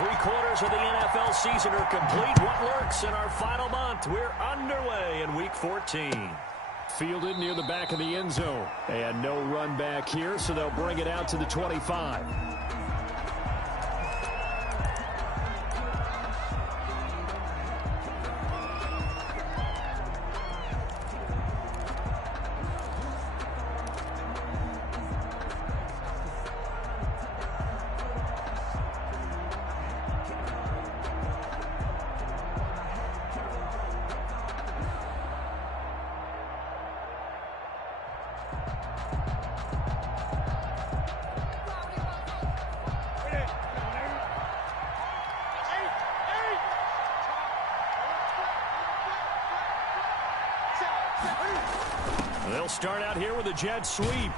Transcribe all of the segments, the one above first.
3/4 of the NFL season are complete. What lurks in our final month? We're underway in Week 14. Fielded near the back of the end zone. And no run back here, so they'll bring it out to the 25. They'll start out here with a jet sweep.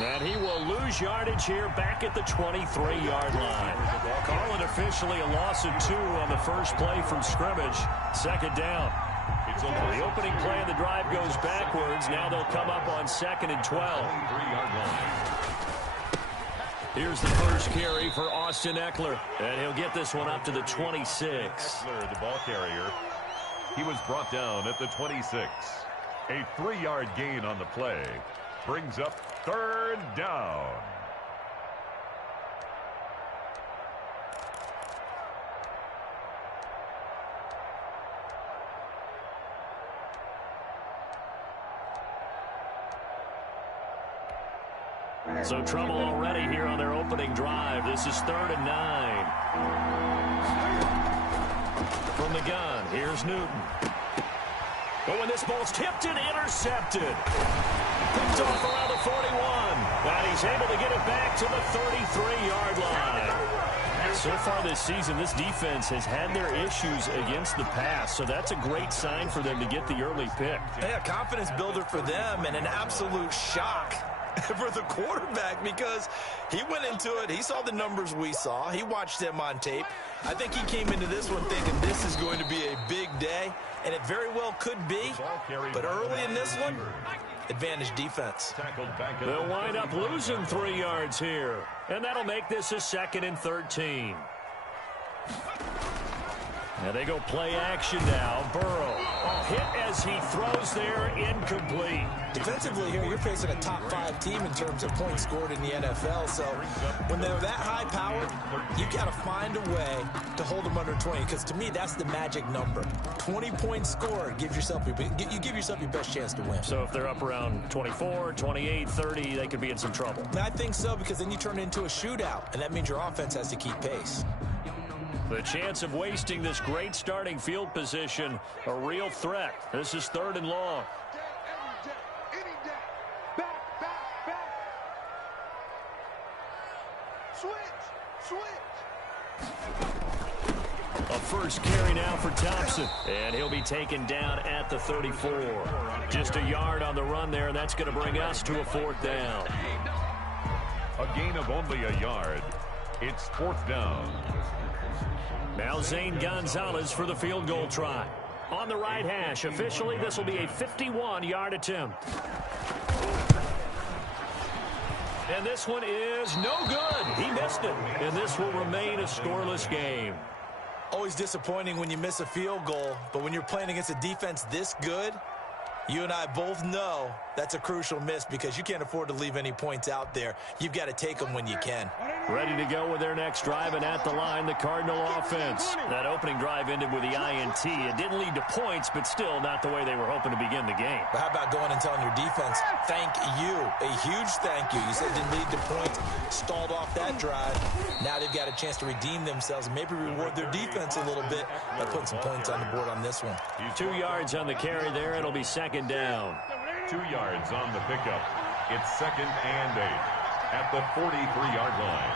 And he will lose yardage here back at the 23-yard line. Call it officially a loss of 2 on the first play from scrimmage. Second down. The opening play of the drive goes backwards. Now they'll come up on 2nd and 12. Here's the first carry for Austin Eckler. And he'll get this one up to the 26. Eckler, the ball carrier. He was brought down at the 26. A 3-yard gain on the play brings up 3rd down. So trouble already here on their opening drive. This is 3rd and 9. From the gun, here's Newton. But when this ball's tipped and intercepted. Picked off around the 41. And he's able to get it back to the 33-yard line. So far this season, this defense has had their issues against the pass. So that's a great sign for them to get the early pick. Yeah, confidence builder for them and an absolute shock for the quarterback because he went into it. He saw the numbers we saw. He watched them on tape. I think he came into this one thinking this is going to be a big day, and it very well could be. But early in this one, advantage defense. They'll wind up losing 3 yards here, and that'll make this a 2nd and 13. Now they go play action now. Burrow. Hit as he throws there, incomplete. Defensively here, you're facing a top 5 team in terms of points scored in the NFL. So when they're that high powered, you got to find a way to hold them under 20. Because to me, that's the magic number. 20 points scored gives yourself you give yourself your best chance to win. So if they're up around 24, 28, 30, they could be in some trouble. I think so, because then you turn it into a shootout, and that means your offense has to keep pace. The chance of wasting this great starting field position, a real threat. This is 3rd and long. A first carry now for Thompson. And he'll be taken down at the 34. Just a yard on the run there, and that's going to bring us to a 4th down. A gain of only a yard. It's 4th down. Now Zane Gonzalez for the field goal try. On the right hash, officially this will be a 51-yard attempt. And this one is no good. He missed it. And this will remain a scoreless game. Always disappointing when you miss a field goal, but when you're playing against a defense this good, you and I both know that's a crucial miss because you can't afford to leave any points out there. You've got to take them when you can. Ready to go with their next drive, and at the line, the Cardinal offense. That opening drive ended with the INT. It didn't lead to points, but still not the way they were hoping to begin the game. But how about going and telling your defense, thank you, a huge thank you. You said it didn't lead to points, stalled off that drive. Now they've got a chance to redeem themselves and maybe reward their defense a little bit by putting some points on the board on this one. 2 yards on the carry there. It'll be 2nd down. 2 yards on the pickup. It's 2nd and 8 at the 43-yard line.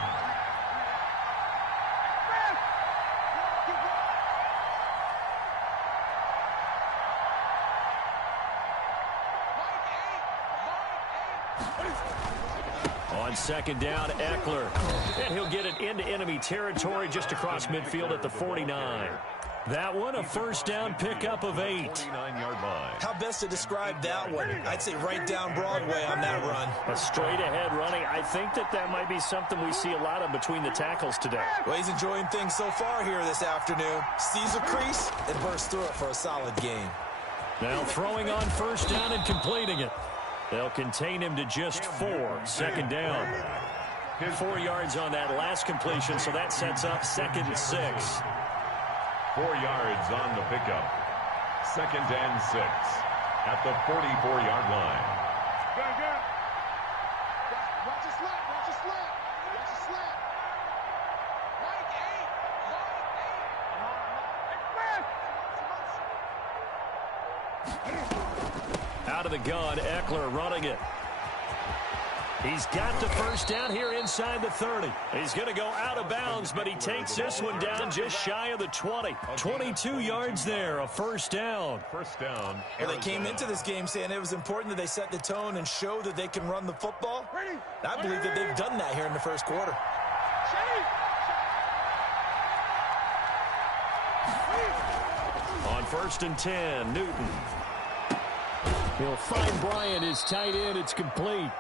On 2nd down, Eckler. And he'll get it into enemy territory just across midfield at the 49. That one, a first down pickup of 8. 49-yard line. How best to describe that one? I'd say right down Broadway on that run. A straight-ahead running. I think that might be something we see a lot of between the tackles today. Well, he's enjoying things so far here this afternoon. Sees a crease and bursts through it for a solid gain. Now throwing on first down and completing it. They'll contain him to just 4. Second down. 4 yards on that last completion, so that sets up 2nd and 6. 4 yards on the pickup. 2nd and 6 at the 44-yard line. Watch a slap, watch a slap, watch a slap. Out of the gun, Eckler running it. He's got the first down here inside the 30. He's going to go out of bounds, but he takes this one down just shy of the 20. 22 yards there, a first down. First down. Well, they came into this game saying it was important that they set the tone and show that they can run the football. I believe that they've done that here in the first quarter. On 1st and 10, Newton. He'll find Bryant, his tight end. It's complete.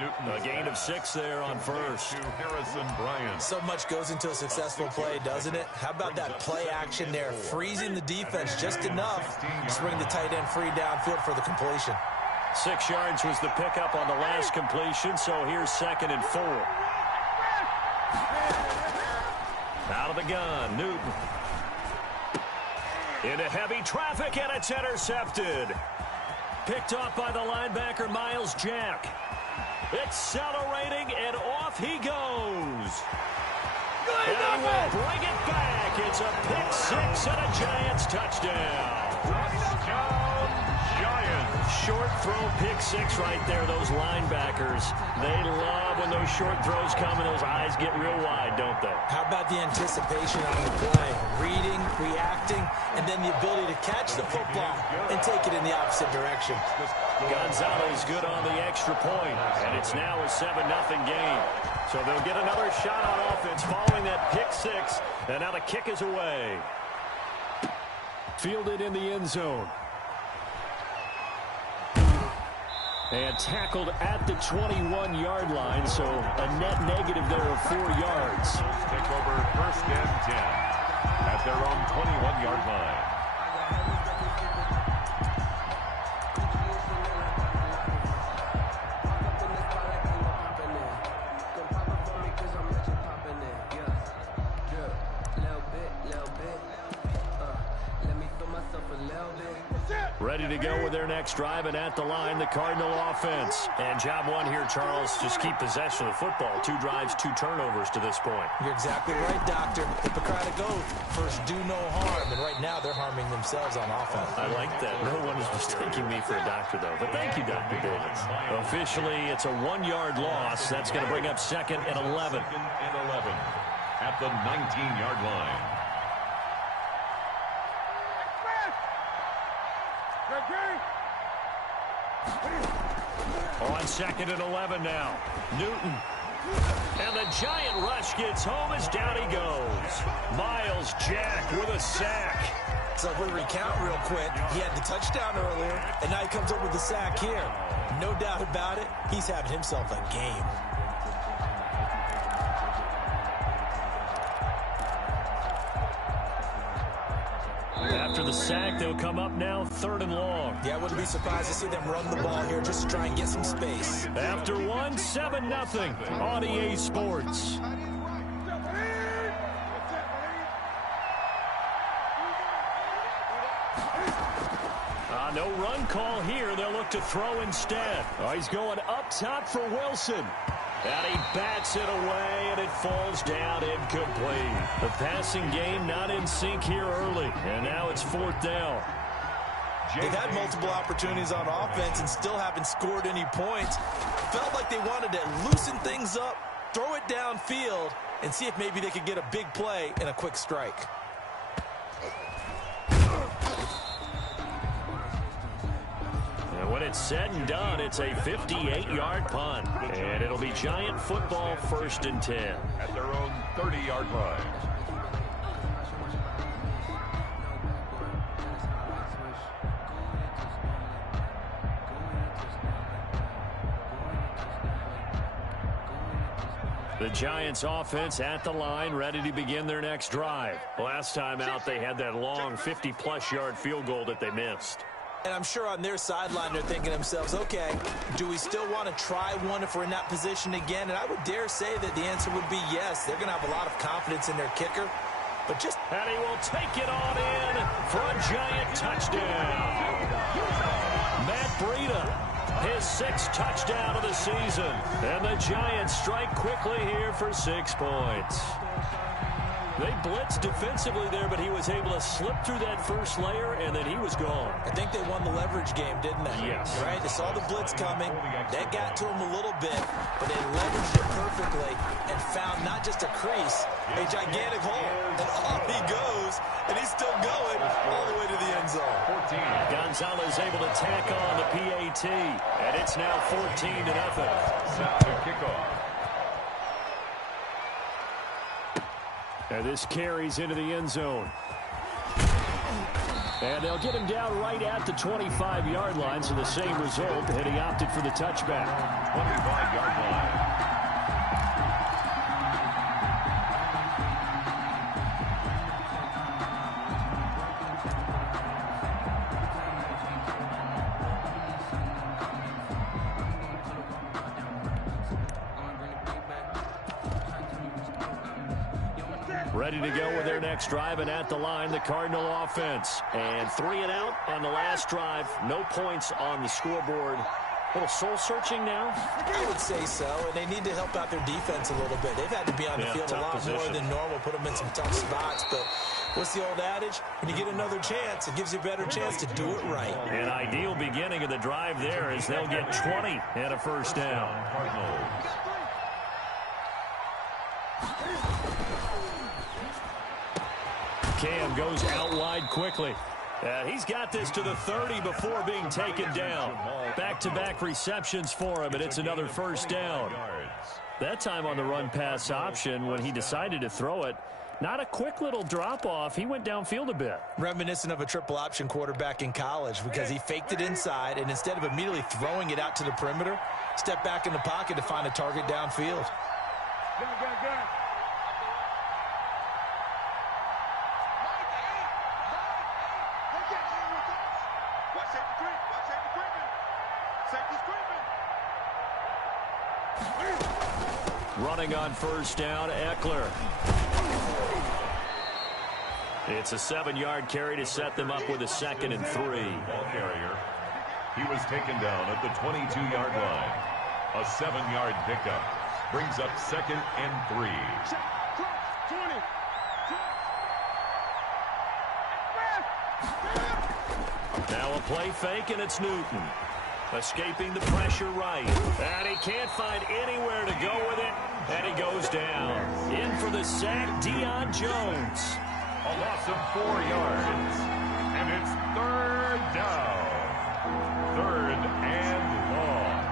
Newton. A gain of 6 there on first. To Harrison Bryant. So much goes into a successful play, doesn't it? How about that play action there? Freezing the defense just enough to bring the tight end free downfield for the completion. 6 yards was the pickup on the last completion, so here's 2nd and 4. Out of the gun, Newton. Into heavy traffic, and it's intercepted. Picked off by the linebacker, Miles Jack. Accelerating, and off he goes. And he will bring it back. It's a pick 6 and a Giants touchdown. Touchdown, Giants. Short throw, pick 6 right there. Those linebackers, they love when those short throws come and those eyes get real wide, don't they? How about the anticipation on the play? Reading, reacting, and then the ability to catch the football and take it in the opposite direction. Gonzalez good on the extra point, and it's now a 7-0 game. So they'll get another shot on offense following that pick 6, and now the kick is away. Fielded in the end zone. And tackled at the 21-yard line, so a net negative there of 4 yards. Take over 1st and 10 at their own 21-yard line. Ready to go with their next drive, and at the line, the Cardinal offense. And job 1 here, Charles, just keep possession of the football. 2 drives, 2 turnovers to this point. You're exactly right, Doctor. Hippocratic oath. First, do no harm. And right now, they're harming themselves on offense. I like that. No one is mistaking me for a doctor, though. But thank you, Dr. Davis. Officially, it's a 1-yard loss. That's going to bring up 2nd and 11. 2nd and 11 at the 19-yard line. On 2nd and 11 now. Newton. And the giant rush gets home as down he goes. Miles Jack with a sack. So if we recount real quick, he had the touchdown earlier, and now he comes up with the sack here. No doubt about it, he's having himself a game. After the sack, they'll come up now 3rd and long. Yeah, I wouldn't be surprised to see them run the ball here just to try and get some space. After 1, 7-0 on EA Sports. No run call here. They'll look to throw instead. Oh, he's going up top for Wilson. And he bats it away, and it falls down incomplete. The passing game not in sync here early, and now it's 4th down. They've had multiple opportunities on offense and still haven't scored any points. Felt like they wanted to loosen things up, throw it downfield, and see if maybe they could get a big play and a quick strike. And when it's said and done, it's a 58-yard punt. And it'll be Giant football 1st and 10. At their own 30-yard line. The Giants offense at the line, ready to begin their next drive. Last time out, they had that long 50-plus yard field goal that they missed. And I'm sure on their sideline they're thinking to themselves, okay, do we still want to try one if we're in that position again? And I would dare say that the answer would be yes. They're going to have a lot of confidence in their kicker. But just and he will take it on in for a Giant touchdown. Matt Breida, his 6th touchdown of the season. And the Giants strike quickly here for 6 points. They blitzed defensively there, but he was able to slip through that first layer, and then he was gone. I think they won the leverage game, didn't they? Yes. Right? They saw the blitz coming. That got to him a little bit, but they leveraged it perfectly and found not just a crease, a gigantic hole. And off he goes, and he's still going all the way to the end zone. 14. Gonzalez able to tack on the PAT, and it's now 14-0. Set to kickoff. And this carries into the end zone. And they'll get him down right at the 25-yard line, so the same result, and he opted for the touchback. 25-yard line. Ready to go with their next drive, and at the line, the Cardinal offense. And 3 and out on the last drive. No points on the scoreboard. A little soul-searching now? I would say so, and they need to help out their defense a little bit. They've had to be on the field a lot more than normal, put them in some tough spots. But what's the old adage? When you get another chance, it gives you a better chance to do it right. An ideal beginning of the drive there as they'll get 20 and a first down. Cam goes out wide quickly. He's got this to the 30 before being taken down. Back-to-back receptions for him, and it's another first down. That time on the run-pass option when he decided to throw it. Not a quick little drop-off. He went downfield a bit. Reminiscent of a triple-option quarterback in college because he faked it inside, and instead of immediately throwing it out to the perimeter, stepped back in the pocket to find a target downfield. Running on first down, Eckler. It's a 7-yard carry to set them up with a 2nd and 3. Ball carrier. He was taken down at the 22-yard line. A 7-yard pickup brings up 2nd and 3. Now a play fake, and it's Newton. Escaping the pressure right. And he can't find anywhere to go with it. And he goes down. In for the sack, Deion Jones. A loss of 4 yards. And it's 3rd down. 3rd and long.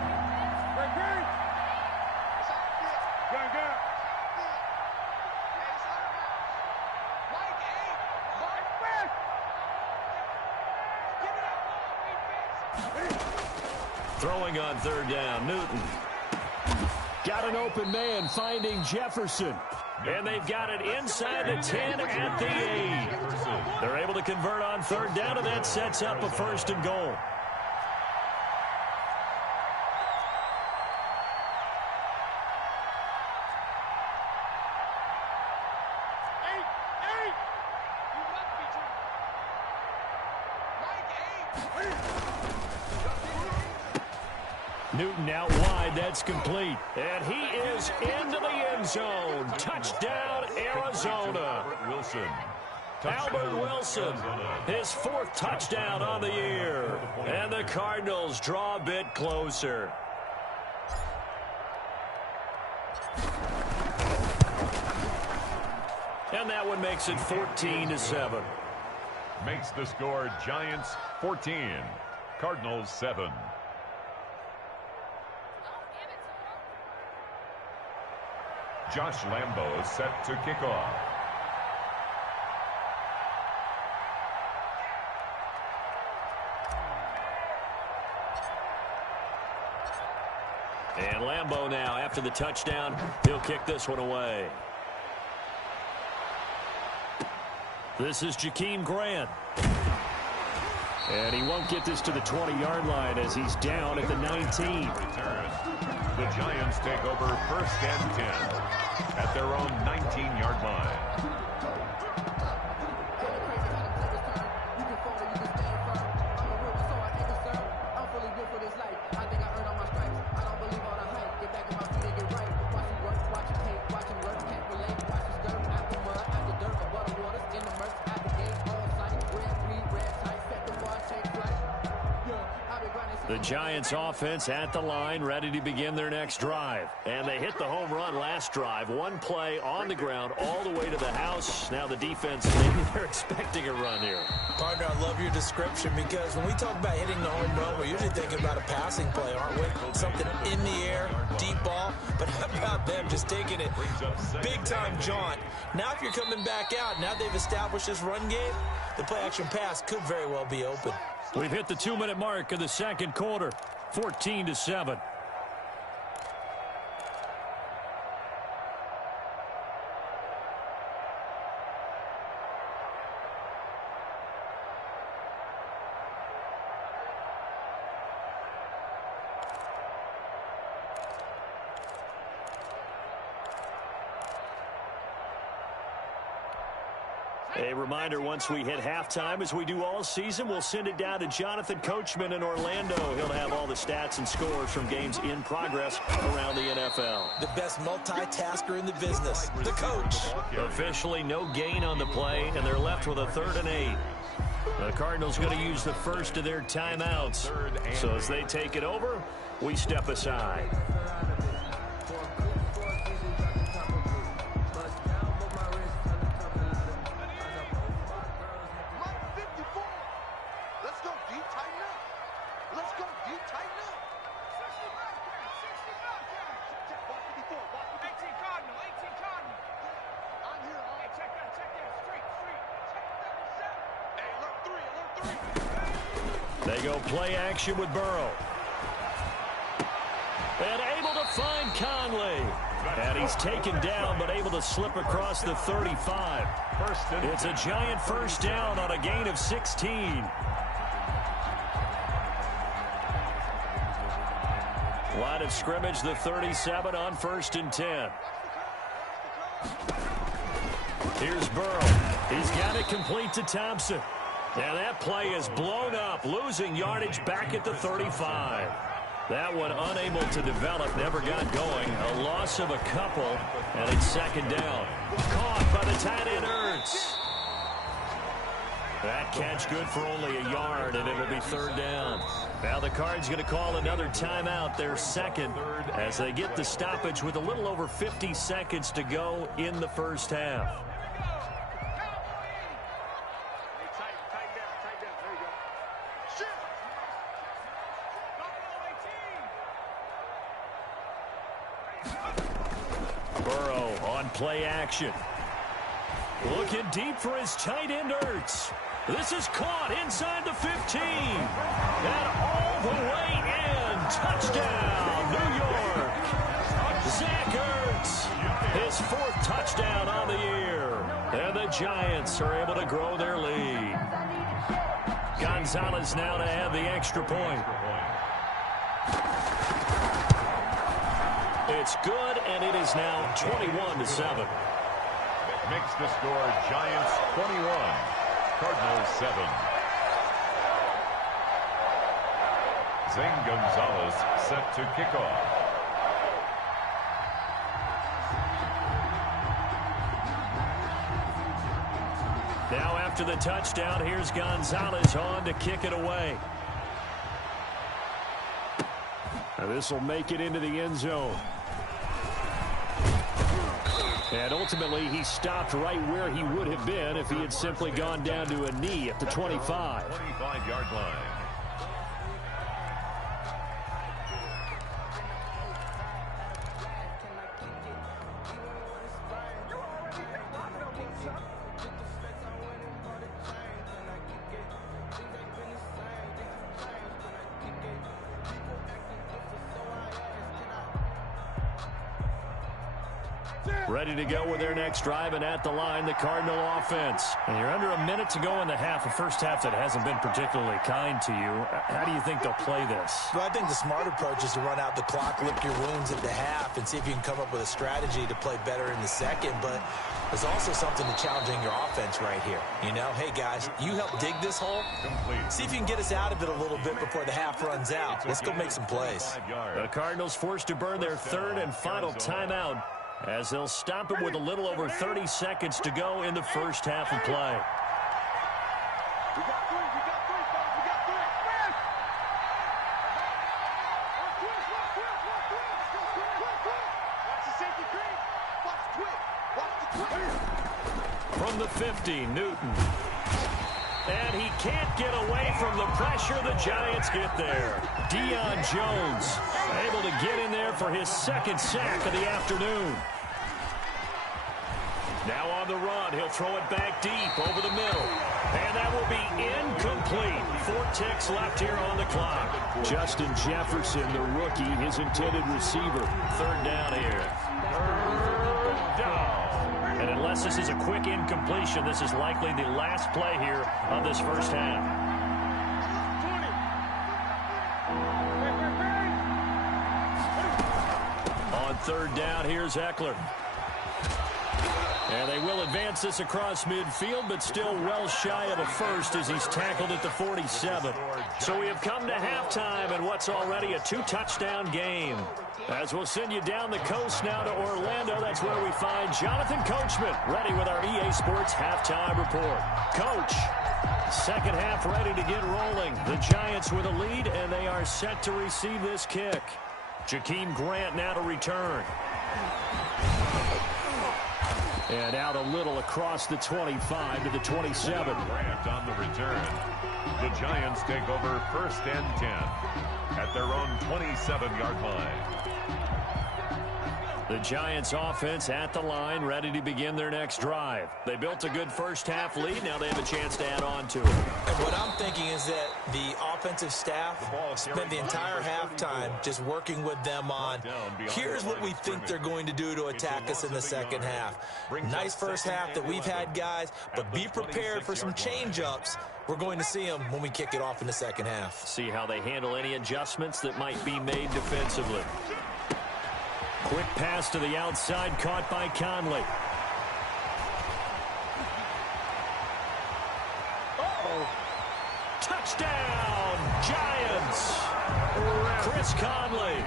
Throwing on 3rd down, Newton. Got an open man finding Jefferson. And they've got it inside the 10 at the 8. They're able to convert on 3rd down, and that sets up a 1st and goal. Newton out wide, that's complete. And he is into the end zone. Touchdown, Arizona. Wilson. Albert Wilson, his 4th touchdown on the year. And the Cardinals draw a bit closer. And that one makes it 14-7. Makes the score Giants 14, Cardinals 7. Josh Lambo is set to kick off. And Lambeau now, after the touchdown, he'll kick this one away. This is Jakeem Grant. And he won't get this to the 20-yard line as he's down at the 19. The Giants take over 1st and 10 at their own 19-yard line. The Giants offense at the line, ready to begin their next drive. And they hit the home run last drive. One play on the ground all the way to the house. Now the defense, maybe they're expecting a run here. Partner, I love your description because when we talk about hitting the home run, we're usually thinking about a passing play, aren't we? Something in the air, deep ball. But how about them just taking it big-time jaunt? Now if you're coming back out, now they've established this run game, the play-action pass could very well be open. We've hit the 2-minute mark of the second quarter, 14-7. A reminder, once we hit halftime, as we do all season, we'll send it down to Jonathan Coachman in Orlando. He'll have all the stats and scores from games in progress around the NFL. The best multitasker in the business, the coach. Officially no gain on the play, and they're left with a 3rd and 8. The Cardinals going to use the first of their timeouts. So as they take it over, we step aside. They go play action with Burrow. And able to find Conley. And he's taken down, but able to slip across the 35. It's a Giant first down on a gain of 16. Line of scrimmage, the 37 on 1st and 10. Here's Burrow. He's got it complete to Thompson. Now that play is blown up, losing yardage back at the 35. That one unable to develop, never got going. A loss of a couple, and it's 2nd down. Caught by the tight end, Ertz. That catch good for only a yard, and it'll be 3rd down. Now the Cards going to call another timeout, their 2nd, as they get the stoppage with a little over 50 seconds to go in the first half. Burrow on play action. Looking deep for his tight end, Ertz. This is caught inside the 15. And all the way in. Touchdown, New York. Zach Ertz, his 4th touchdown on the year. And the Giants are able to grow their lead. Gonzalez now to add the extra point. It's good, and it is now 21-7. Makes the score Giants 21, Cardinals 7. Zane Gonzalez set to kick off. Now after the touchdown, here's Gonzalez on to kick it away. Now this will make it into the end zone. And ultimately, he stopped right where he would have been if he had simply gone down to a knee at the 25. 25-yard line. Ready to go with their next drive, and at the line, the Cardinal offense. And you're under a minute to go in the half, a first half that hasn't been particularly kind to you. How do you think they'll play this? Well, I think the smart approach is to run out the clock, lick your wounds at the half, and see if you can come up with a strategy to play better in the second. But there's also something to challenging your offense right here. You know, hey, guys, you help dig this hole. See if you can get us out of it a little bit before the half runs out. Let's go make some plays. The Cardinals forced to burn their third and final timeout, as they'll stop it with a little over 30 seconds to go in the first half of play. We got three, fellas. We got three. Watch the safety cream. Watch the twig. From the 50, Newton. And he can't get away from the pressure. The Giants get there. Deion Jones able to get in there for his second sack of the afternoon. Now on the run, he'll throw it back deep over the middle. And that will be incomplete. 4 ticks left here on the clock. Justin Jefferson, the rookie, his intended receiver. Third down here. Third down. And unless this is a quick incompletion, this is likely the last play here of this first half. 20. On third down, here's Eckler. And they will advance this across midfield, but still well shy of a first as he's tackled at the 47. So we have come to halftime in what's already a 2-touchdown game. As we'll send you down the coast now to Orlando, that's where we find Jonathan Coachman, ready with our EA Sports halftime report. Coach, second half ready to get rolling. The Giants with a lead, and they are set to receive this kick. Jakeem Grant now to return. And out a little across the 25 to the 27. Grant on the return. The Giants take over first and 10 at their own 27-yard line. The Giants offense at the line, ready to begin their next drive. They built a good first half lead. Now they have a chance to add on to it. And what I'm thinking is that the offensive staff spent the entire halftime just working with them on, here's what we think they're going to do to attack us in the second half. Nice first half that we've had, guys, but be prepared for some change-ups. We're going to see them when we kick it off in the second half. See how they handle any adjustments that might be made defensively. Quick pass to the outside, caught by Conley. Touchdown, Giants! Chris Conley,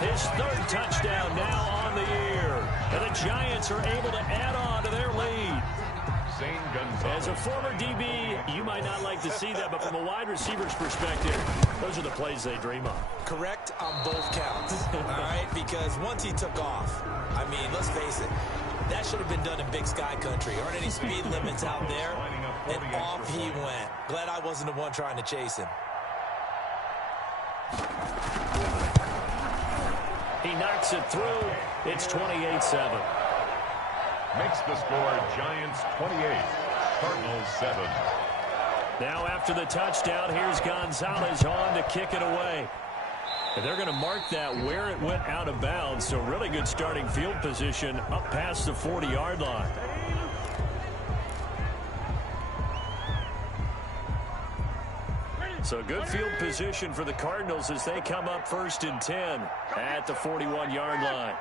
his third touchdown now on the year. And the Giants are able to add on to their lead. As a former DB, you might not like to see that, but from a wide receiver's perspective, those are the plays they dream of. Correct on both counts, all right? Because once he took off, I mean, let's face it, that should have been done in Big Sky Country. Aren't any speed limits out there? And off he went. Glad I wasn't the one trying to chase him. He knocks it through. It's 28-7. Makes the score Giants 28, Cardinals 7. Now after the touchdown, here's Gonzalez on to kick it away. And they're going to mark that where it went out of bounds. So really good starting field position up past the 40-yard line. So good field position for the Cardinals as they come up first and 10 at the 41-yard line.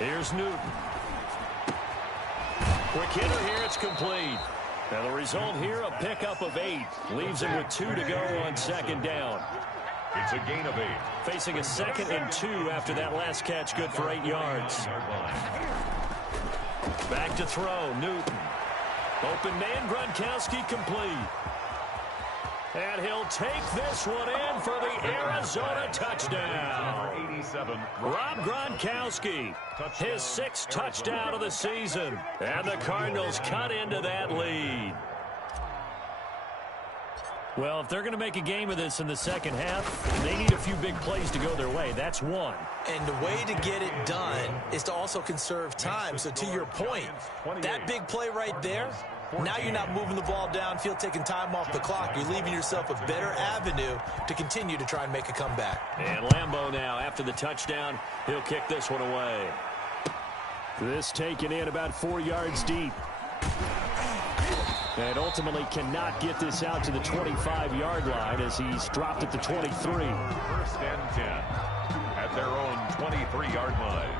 Here's Newton. Quick hitter here, it's complete. Now the result here, a pickup of 8. Leaves him with 2 to go on second down. It's a gain of 8. Facing a 2nd and 2 after that last catch, good for 8 yards. Back to throw, Newton. Open man, Gronkowski complete. And he'll take this one in for the Arizona touchdown. 87. Rob Gronkowski, his 6th touchdown of the season. And the Cardinals cut into that lead. Well, if they're going to make a game of this in the second half, they need a few big plays to go their way. That's one. And the way to get it done is to also conserve time. So to your point, that big play right there, Now you're not moving the ball downfield, taking time off the clock. You're leaving yourself a better avenue to continue to try and make a comeback. And Lambeau now, after the touchdown, he'll kick this one away. This taken in about 4 yards deep. And ultimately cannot get this out to the 25-yard line as he's dropped at the 23. First and 10 at their own 23-yard line.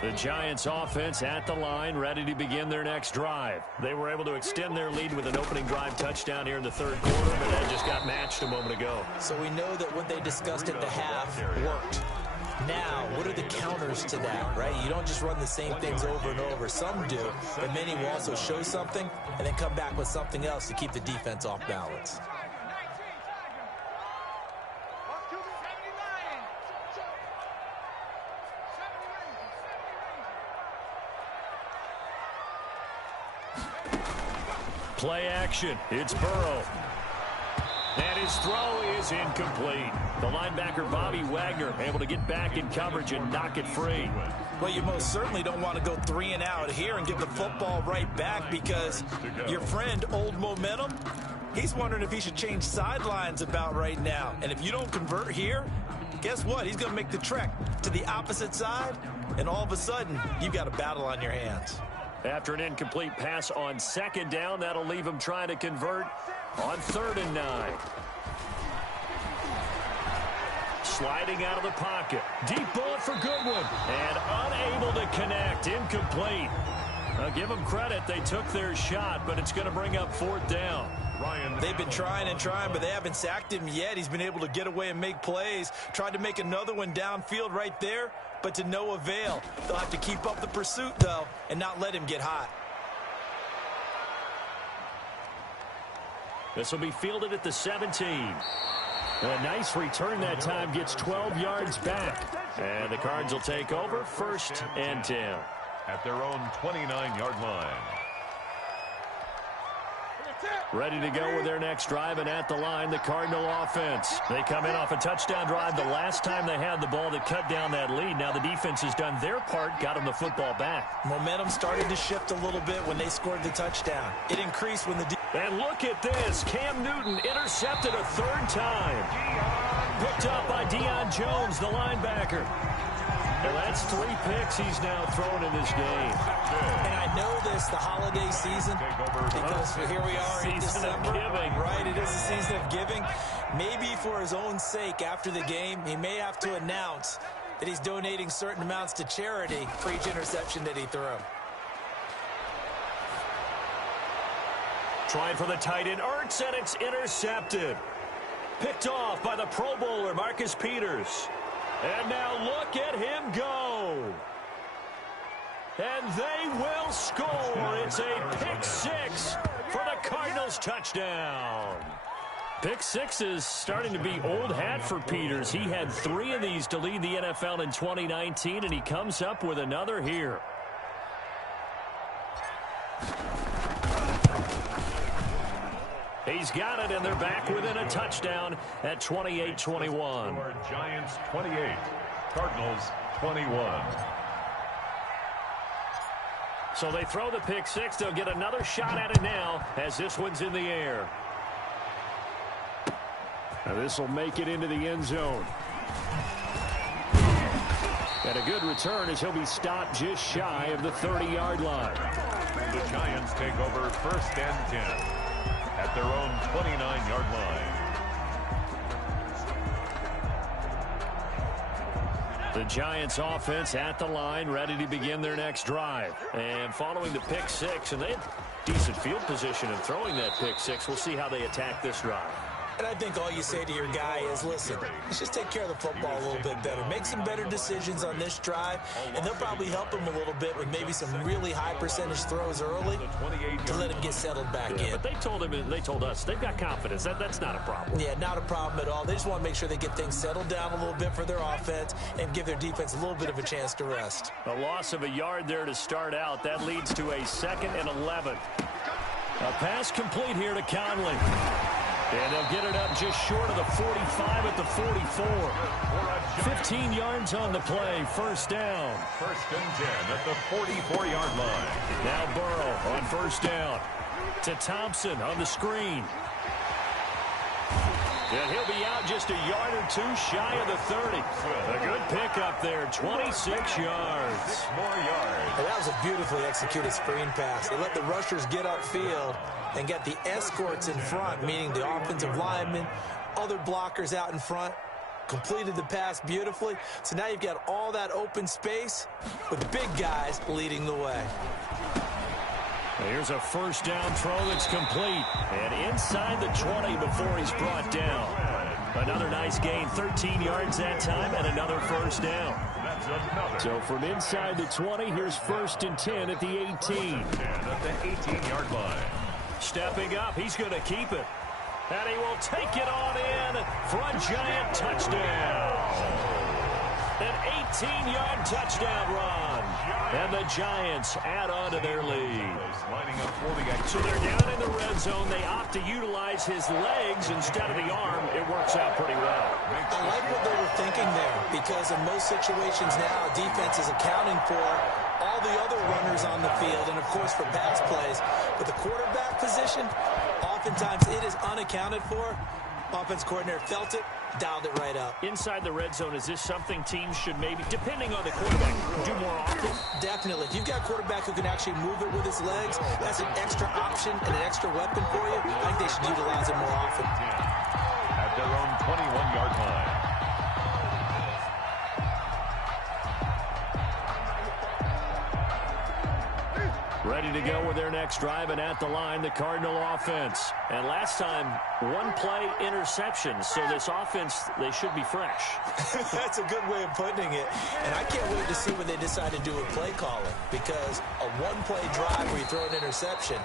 The Giants offense at the line, ready to begin their next drive. They were able to extend their lead with an opening drive touchdown here in the third quarter, but that just got matched a moment ago. So we know that what they discussed at the half worked. Now, what are the counters to that, right? You don't just run the same things over and over. Some do, but many will also show something and then come back with something else to keep the defense off balance. Play action. It's Burrow. And his throw is incomplete. The linebacker, Bobby Wagner, able to get back in coverage and knock it free. Well, you most certainly don't want to go 3 and out here and give the football right back because your friend, Old Momentum, he's wondering if he should change sidelines about right now. And if you don't convert here, guess what? He's going to make the trek to the opposite side, and all of a sudden, you've got a battle on your hands. After an incomplete pass on second down, that'll leave him trying to convert on 3rd and 9. Sliding out of the pocket. Deep ball for Goodwin. And unable to connect. Incomplete. Now give them credit. They took their shot, but it's going to bring up 4th down. They've been trying and trying, but they haven't sacked him yet. He's been able to get away and make plays. Tried to make another one downfield right there, but to no avail. They'll have to keep up the pursuit, though, and not let him get hot. This will be fielded at the 17. A nice return that time, gets 12 yards back. And the Cards will take over 1st and 10. At their own 29-yard line. Ready to go with their next drive, and at the line, the Cardinal offense. They come in off a touchdown drive the last time they had the ball that cut down that lead. Now the defense has done their part, got them the football back. Momentum started to shift a little bit when they scored the touchdown. It increased when the... And look at this. Cam Newton intercepted a 3rd time. Picked up by Deion Jones, the linebacker. And that's 3 picks he's now thrown in this game. And I know this, the holiday season, because here we are in December. Right, it is a season of giving. Maybe for his own sake, after the game, he may have to announce that he's donating certain amounts to charity for each interception that he threw. Trying for the tight end, Ertz, and it's intercepted. Picked off by the Pro Bowler, Marcus Peters. And now look at him go. And they will score. It's a pick 6 for the Cardinals touchdown. Pick 6 is starting to be old hat for Peters. He had 3 of these to lead the NFL in 2019, and he comes up with another here. He's got it, and they're back within a touchdown at 28-21. Giants 28, Cardinals 21. So they throw the pick 6. They'll get another shot at it now as this one's in the air. Now this will make it into the end zone. And a good return as he'll be stopped just shy of the 30-yard line. The Giants take over 1st and 10. At their own 29-yard line. The Giants offense at the line, ready to begin their next drive. And following the pick 6, and they had decent field position in throwing that pick 6. We'll see how they attack this drive. And I think all you say to your guy is, listen, let's just take care of the football a little bit better. Make some better decisions on this drive, and they'll probably help him a little bit with maybe some really high percentage throws early to let him get settled back in. But they told us they've got confidence. That's not a problem. Yeah, not a problem at all. They just want to make sure they get things settled down a little bit for their offense and give their defense a little bit of a chance to rest. A loss of a yard there to start out. That leads to a 2nd and 11. A pass complete here to Conley. And they'll get it up just short of the 45 at the 44. 15 yards on the play. First down. 1st and 10 at the 44-yard line. Now Burrow on first down. To Thompson on the screen. And he'll be out just a yard or two shy of the 30. A good pickup there, 26 yards. More yards. And that was a beautifully executed screen pass. They let the rushers get upfield and get the escorts in front, meaning the offensive linemen, other blockers out in front, completed the pass beautifully. So now you've got all that open space with big guys leading the way. Here's a first down throw that's complete. And inside the 20 before he's brought down. Another nice gain, 13 yards that time, and another first down. So from inside the 20, here's 1st and 10 at the 18. At the 18-yard line. Stepping up, he's going to keep it. And he will take it on in for a giant touchdown. An 18-yard touchdown run. And the Giants add on to their lead. So they're down in the red zone. They opt to utilize his legs instead of the arm. It works out pretty well. I like what they were thinking there, because in most situations now, defense is accounting for all the other runners on the field and, of course, for pass plays. But the quarterback position, oftentimes it is unaccounted for. Offense coordinator felt it, dialed it right up. Inside the red zone, is this something teams should maybe, depending on the quarterback, do more often? Definitely. If you've got a quarterback who can actually move it with his legs, that's an extra option and an extra weapon for you. I think they should utilize it more often. At their own 21-yard line. Ready to go with their next drive, and at the line, the Cardinal offense. And last time, one play interception. So this offense, they should be fresh. That's a good way of putting it. And I can't wait to see what they decide to do with play calling, because a one-play drive where you throw an interception,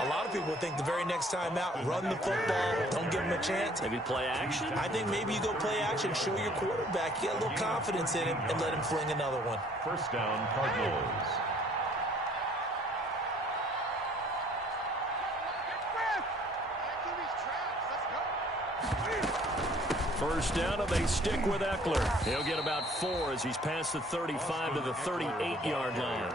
a lot of people think the very next time out, run the football, don't give them a chance. Maybe play action? I think maybe you go play action, show your quarterback, you get a little confidence in him, and let him fling another one. First down, Cardinals. First down, and they stick with Eckler. He'll get about 4 as he's past the 35 to the 38-yard line.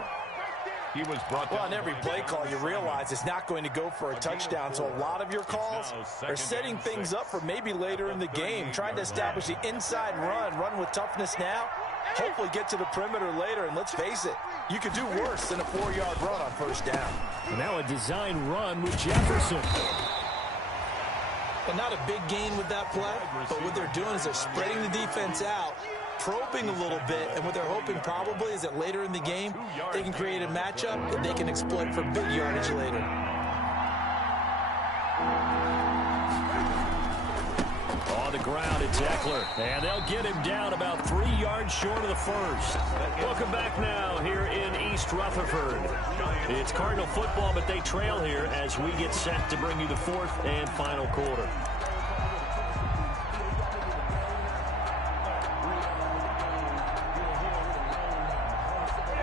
He was brought down. Well, on every play call, you realize it's not going to go for a touchdown. So a lot of your calls are setting things up for maybe later in the game, trying to establish the inside run with toughness now, hopefully get to the perimeter later. And let's face it, you could do worse than a 4-yard run on first down. And now a design run with Jefferson. Well, not a big gain with that play, but what they're doing is they're spreading the defense out, probing a little bit, and what they're hoping probably is that later in the game, they can create a matchup that they can exploit for big yardage later. On the ground, it's Eckler, and they'll get him down about 3 yards short of the first. Welcome back now here in East Rutherford. It's Cardinal football, but they trail here as we get set to bring you the 4th and final quarter.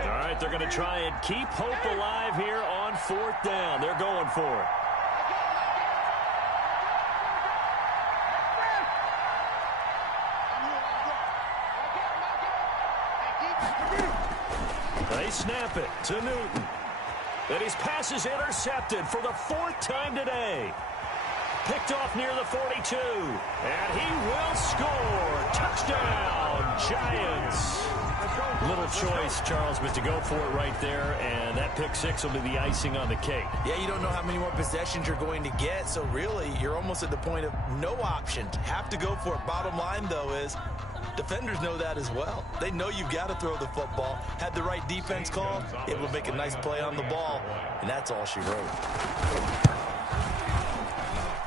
All right, they're going to try and keep hope alive here on 4th down. They're going for it. They snap it to Newton. And his pass is intercepted for the 4th time today. Picked off near the 42. And he will score. Touchdown, Giants. Little choice, Charles, but to go for it right there, and that pick 6 will be the icing on the cake. Yeah, you don't know how many more possessions you're going to get, so really you're almost at the point of no option. Have to go for it. Bottom line, though, is defenders know that as well. They know you've got to throw the football. Had the right defense call, able to make a nice play on the ball, and that's all she wrote.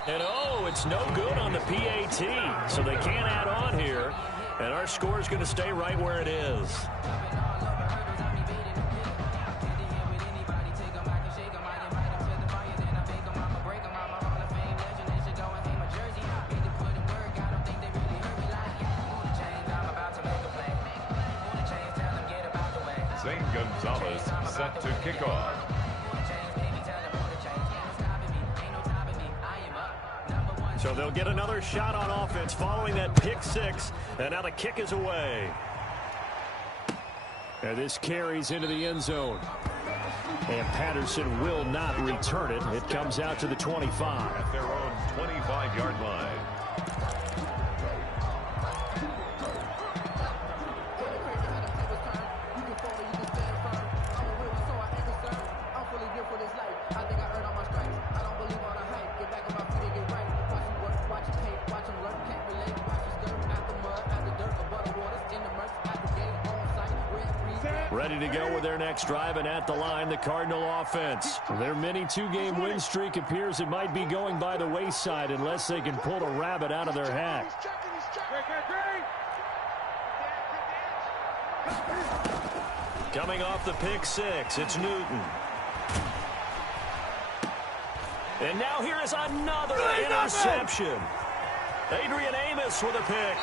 And oh, it's no good on the PAT, so they can't add on here. And our score is going to stay right where it is. Zane Gonzalez set to kick off. So they'll get another shot on offense following that pick six. And now the kick is away. And this carries into the end zone. And Patterson will not return it. It comes out to the 25. At their own 25-yard line. Ready to go with their next drive, and at the line, the Cardinal offense. Their mini two-game win streak appears it might be going by the wayside unless they can pull a rabbit out of their hat. Coming off the pick six, it's Newton. And now here is another interception. Adrian Amos with a pick.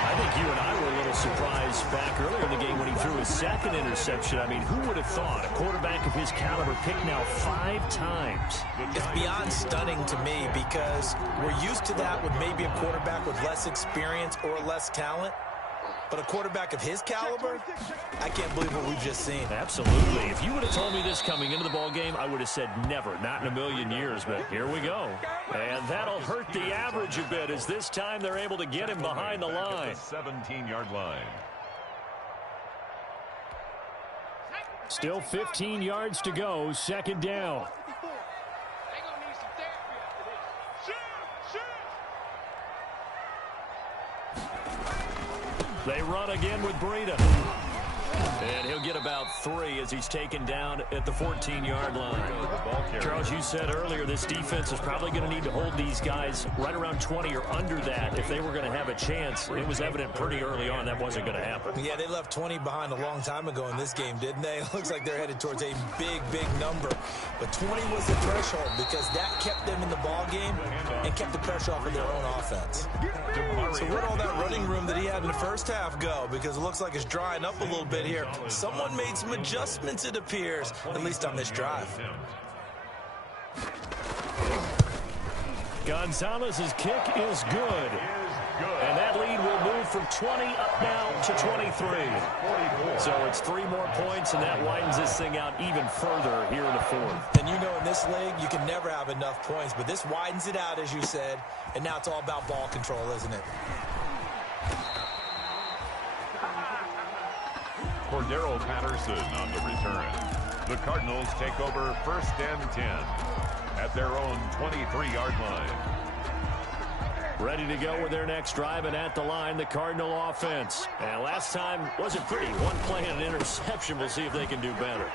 I think you and I were a little surprised back earlier in the game when he threw his second interception. I mean, who would have thought a quarterback of his caliber picked now 5 times? It's beyond stunning to me because we're used to that with maybe a quarterback with less experience or less talent. But a quarterback of his caliber, I can't believe what we've just seen. Absolutely. If you would have told me this coming into the ball game, I would have said never, not in a million years. But here we go. And that'll hurt the average a bit as this time they're able to get him behind the line. 17-yard line. Still 15 yards to go, second down. They run again with Breida. And he'll get about 3 as he's taken down at the 14-yard line. Charles, you said earlier this defense is probably going to need to hold these guys right around 20 or under that if they were going to have a chance. It was evident pretty early on that wasn't going to happen. Yeah, they left 20 behind a long time ago in this game, didn't they? It looks like they're headed towards a big, big number. But 20 was the threshold because that kept them in the ball game and kept the pressure off of their own offense. So where'd all that running room that he had in the first half go? Because it looks like it's drying up a little bit here. Someone made some adjustments, it appears, at least on this drive. Gonzalez's kick is good. And that lead will move from 20 up now to 23. So it's 3 more points, and that widens this thing out even further here in the fourth. And you know in this league, you can never have enough points, but this widens it out, as you said, and now it's all about ball control, isn't it? Cordero Patterson on the return. The Cardinals take over 1st and 10 at their own 23-yard line. Ready to go with their next drive, and at the line, the Cardinal offense. And last time wasn't pretty. 1 play and an interception. We'll see if they can do better.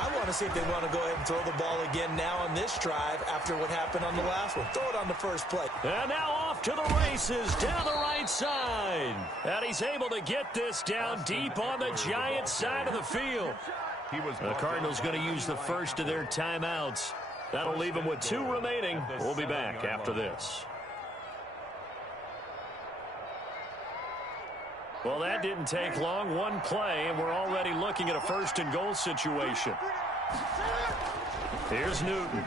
I want to see if they want to go ahead and throw the ball again now on this drive after what happened on the last one. Throw it on the first play. And now off to the races down the right side. And he's able to get this down deep on the Giants side of the field. The Cardinals going to use the first of their timeouts. That'll leave them with 2 remaining. We'll be back after this. Well, that didn't take long. 1 play, and we're already looking at a 1st and goal situation. Here's Newton.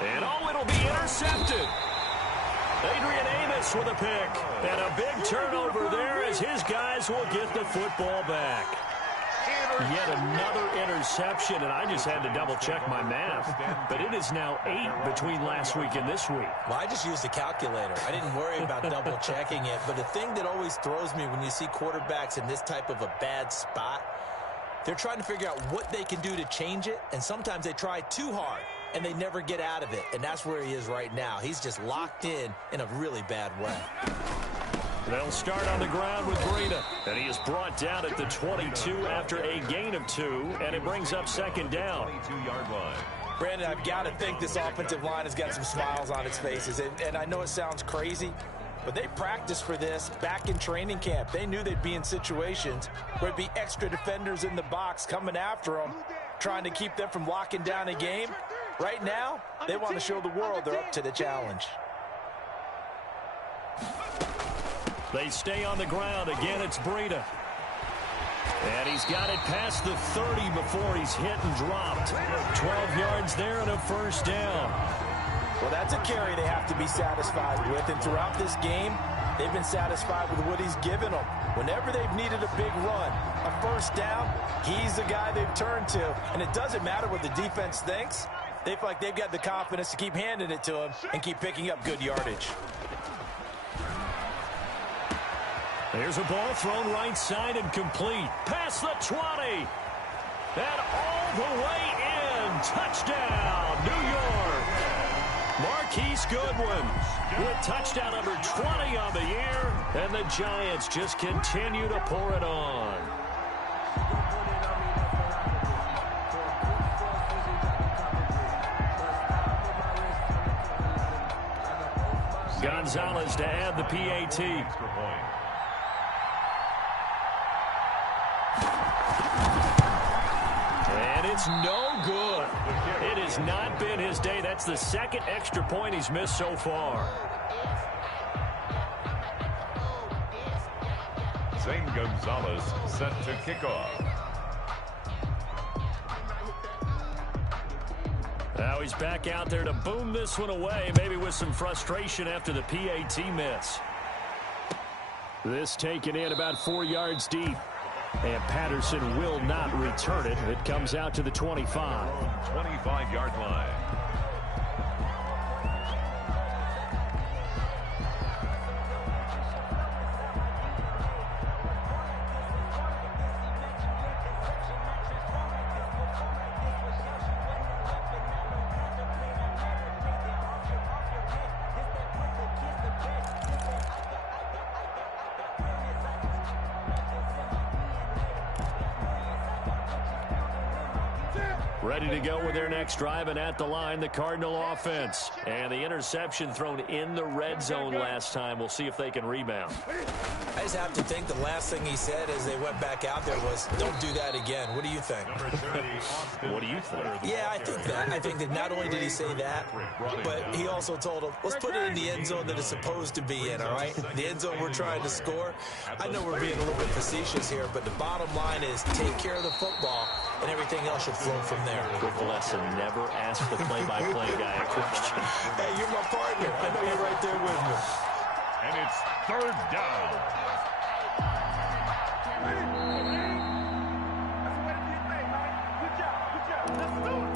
And, oh, it'll be intercepted. Adrian Amos with a pick. And a big turnover there as his guys will get the football back. Yet another interception, and I just had to double-check my math. But it is now 8 between last week and this week. Well, I just used a calculator. I didn't worry about double-checking it. But the thing that always throws me when you see quarterbacks in this type of a bad spot, they're trying to figure out what they can do to change it, and sometimes they try too hard, and they never get out of it. And that's where he is right now. He's just locked in a really bad way. They'll start on the ground with Breida. And he is brought down at the 22 after a gain of 2. And it brings up 2nd down. 22-yard line. Brandon, I've got to think this offensive line has got some smiles on its faces. And I know it sounds crazy, but they practiced for this back in training camp. They knew they'd be in situations where there'd be extra defenders in the box coming after them, trying to keep them from locking down a game. Right now, they want to show the world they're up to the challenge. They stay on the ground. Again, it's Breida. And he's got it past the 30 before he's hit and dropped. 12 yards there and a first down. Well, that's a carry they have to be satisfied with. And throughout this game, they've been satisfied with what he's given them. Whenever they've needed a big run, a first down, he's the guy they've turned to. And it doesn't matter what the defense thinks. They feel like they've got the confidence to keep handing it to him and keep picking up good yardage. There's a ball thrown right side and complete. Past the 20. And all the way in. Touchdown, New York. Marquise Goodwin with touchdown number 20 on the year. And the Giants just continue to pour it on. Gonzalez to add the PAT. And it's no good. It has not been his day. That's the second extra point he's missed so far. Zane Gonzalez set to kick off. Now he's back out there to boom this one away, maybe with some frustration after the PAT miss. This taken in about 4 yards deep. And Patterson will not return it. It comes out to the 25. 25-yard line. Ready to go with their next drive, and at the line, the Cardinal offense. And the interception thrown in the red zone last time. We'll see if they can rebound. I just have to think the last thing he said as they went back out there was, don't do that again. What do you think? What do you think? Yeah, I think that. I think that not only did he say that, but he also told him, let's put it in the end zone that it's supposed to be in, all right? The end zone we're trying to score. I know we're being a little bit facetious here, but the bottom line is take care of the football, and everything else should flow from there. Quick lesson, never ask the play-by-play guy a question. Hey, you're my partner. I know you're right there with me. And it's third down. Good job. Let's do it.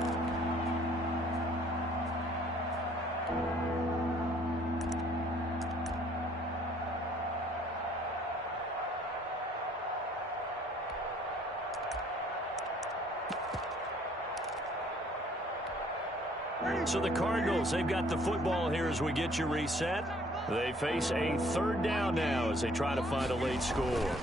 So the Cardinals, they've got the football here as we get you reset. They face a third down now as they try to find a late score.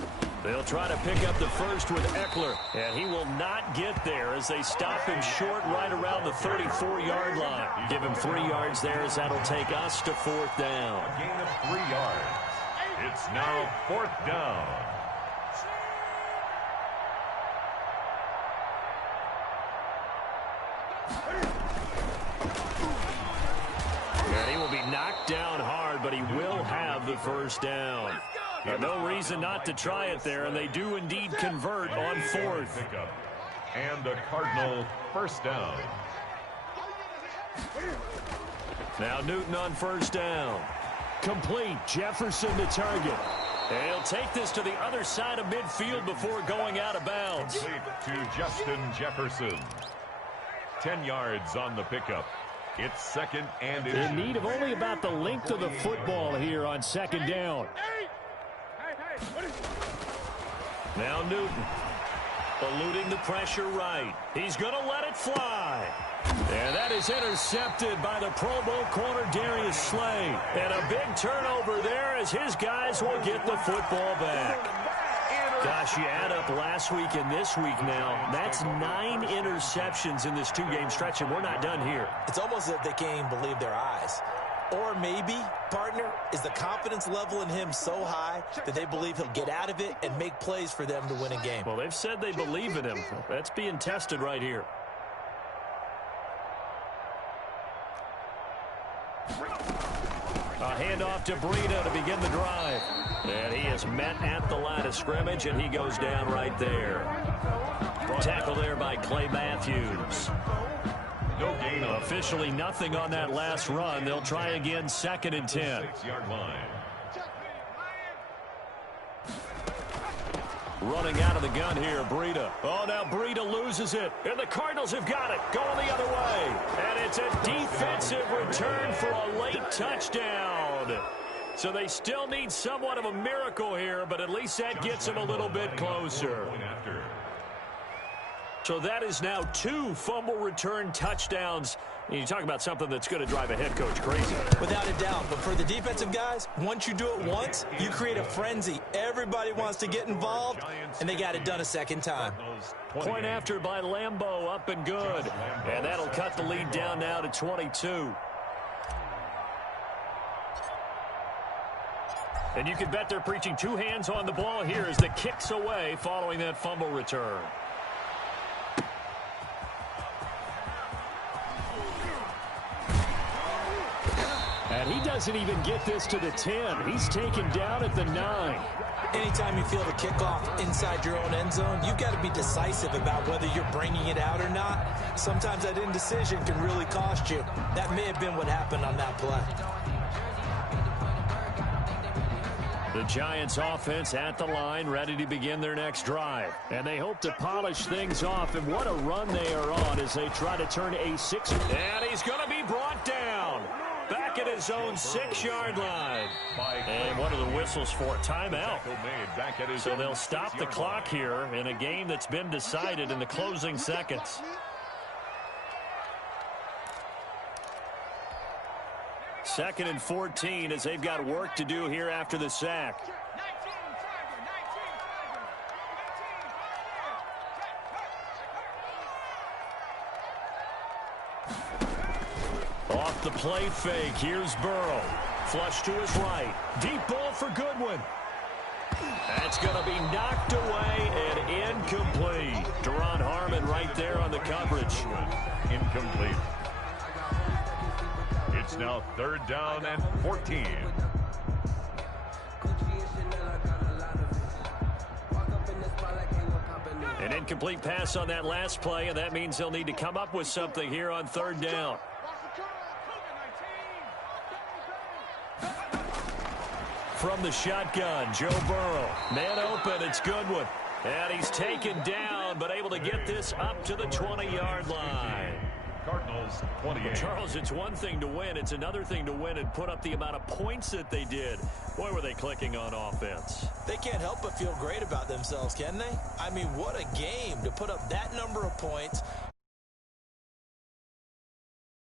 They'll try to pick up the first with Eckler, and he will not get there as they stop him short right around the 34-yard line. Give him 3 yards there as that'll take us to fourth down. A gain of 3 yards. It's now fourth down. And he will be knocked down hard, but he will have the first down. No reason not to try it there, and they do indeed convert on fourth. And a Cardinal first down. Now Newton on first down. Complete. Jefferson to target. And he'll take this to the other side of midfield before going out of bounds. Complete to Justin Jefferson. 10 yards on the pickup. It's second and in need of only about the length of the football here on second down. Now Newton eluding the pressure right. He's going to let it fly. And that is intercepted by the Pro Bowl corner Darius Slay. And a big turnover there as his guys will get the football back. Gosh, you add up last week and this week now. That's 9 interceptions in this 2-game stretch, and we're not done here. It's almost as if they can't even believe their eyes. Or maybe, partner, is the confidence level in him so high that they believe he'll get out of it and make plays for them to win a game. Well, they've said they believe in him. That's being tested right here. A handoff to Breida to begin the drive. And he is met at the line of scrimmage, and he goes down right there. Tackle there by Clay Matthews. No gain. Officially nothing on that last run. They'll try again, 2nd and 10. 6-yard line. Running out of the gun here, Breida. Oh, now Breida loses it. And the Cardinals have got it. Going the other way. And it's a defensive return for a late touchdown. So they still need somewhat of a miracle here, but at least that gets them a little bit closer. So that is now 2 fumble return touchdowns. And you talk about something that's going to drive a head coach crazy. Without a doubt. But for the defensive guys, once you do it once, you create a frenzy. Everybody wants to get involved, and they got it done a second time. Point after by Lambeau, up and good. And that'll cut the lead down now to 22. And you can bet they're preaching 2 hands on the ball here as the kick's away following that fumble return. And he doesn't even get this to the 10. He's taken down at the 9. Anytime you feel the kickoff inside your own end zone, you've got to be decisive about whether you're bringing it out or not. Sometimes that indecision can really cost you. That may have been what happened on that play. The Giants offense at the line, ready to begin their next drive. And they hope to polish things off. And what a run they are on as they try to turn a 6. And he's going to be brought down. Back at his own 6-yard line. And what are the whistles for? Timeout. So they'll stop the clock here in a game that's been decided in the closing seconds. Second and 14 as they've got work to do here after the sack. Off the play fake, here's Burrow. Flush to his right. Deep ball for Goodwin. That's going to be knocked away and incomplete. Deron Harmon right there on the coverage. Incomplete. It's now 3rd down and 14. An incomplete pass on that last play, and that means they'll need to come up with something here on 3rd down. From the shotgun, Joe Burrow. Man open, it's Goodwin. And he's taken down, but able to get this up to the 20-yard line. Cardinals 28. Charles, it's one thing to win. It's another thing to win and put up the amount of points that they did. Boy, were they clicking on offense. They can't help but feel great about themselves, can they? I mean, what a game to put up that number of points